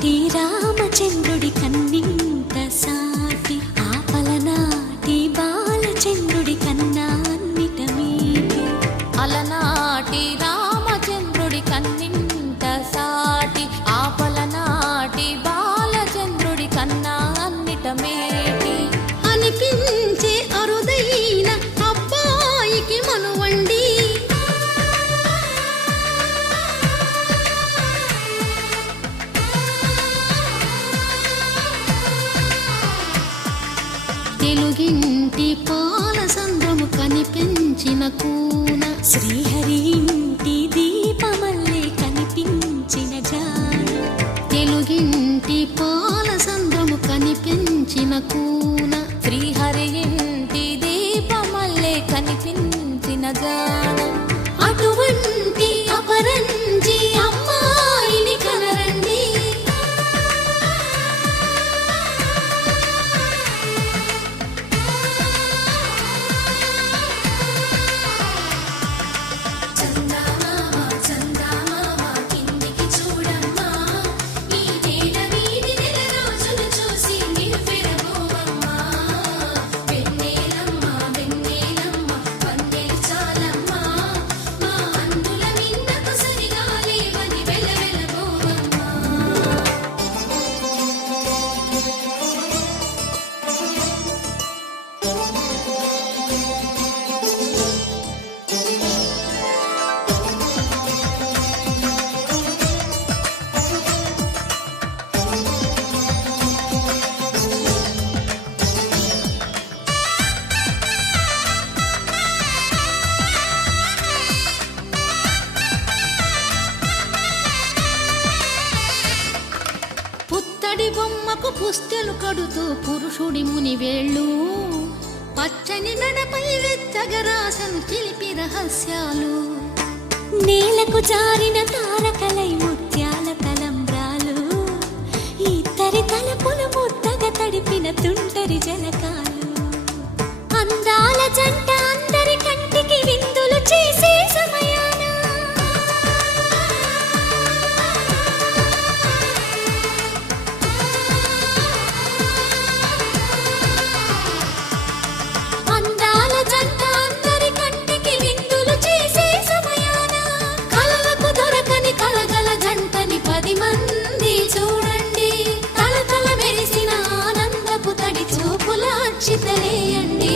అలనాటి రామచంద్రుడి కన్నింత సాటి ఆపలనాటి బాలచంద్రుడి కన్నా అన్నిట మీటి. అలనాటి రామచంద్రుడి కన్నింత సాటి ఆపలనాటి బాలచంద్రుడి కన్నా అన్నిట మేటి అనిపించే అరుదైన అబ్బాయికి మనువండి. తెలుగింటి పాల సంద్రము కనిపించిన కూన శ్రీహరి ఇంటి దీపమల్లే కనిపించిన జాన. తెలుగింటి పాల సంద్రము కనిపించిన కూన శ్రీహరి ఇంటి దీపమల్లే కనిపించిన జాన. అటువంటి అపరంజి అమ్మాయిని కనరండి. పుత్తడి బొమ్మకు పుస్తెలు కడుతూ పురుషుడి ముని వేళ్ళు పచ్చని నడపై వెచ్చగరాసను చిలిపి రహస్యాలు. నేలకు జారిన తారకలై ముత్యాల తలంబ్రాలు ఇద్దరి తలపులు ముద్దగా తడిపిన తుంటరి జలకాలు. అందాల జంట అందరి కంటికి విందులు చేసే సమయాన అందాల జంట అందరి కంటికి విందులు చేసే సమయాన కలలకు దొరకని కలగల జంటని 10 మంది చూడండి. తలతల మెరిసిన ఆనందపు తడి చూపుల అక్షితలేయండి.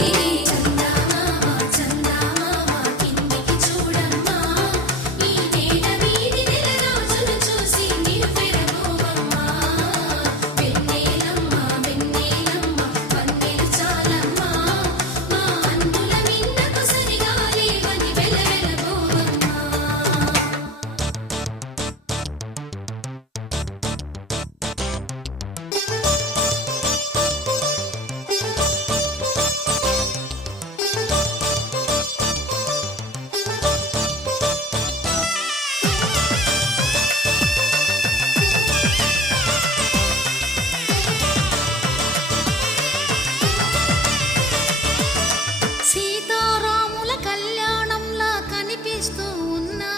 సీతారాముల కళ్యాణంలా కనిపిస్తూ ఉన్నా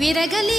విరగలి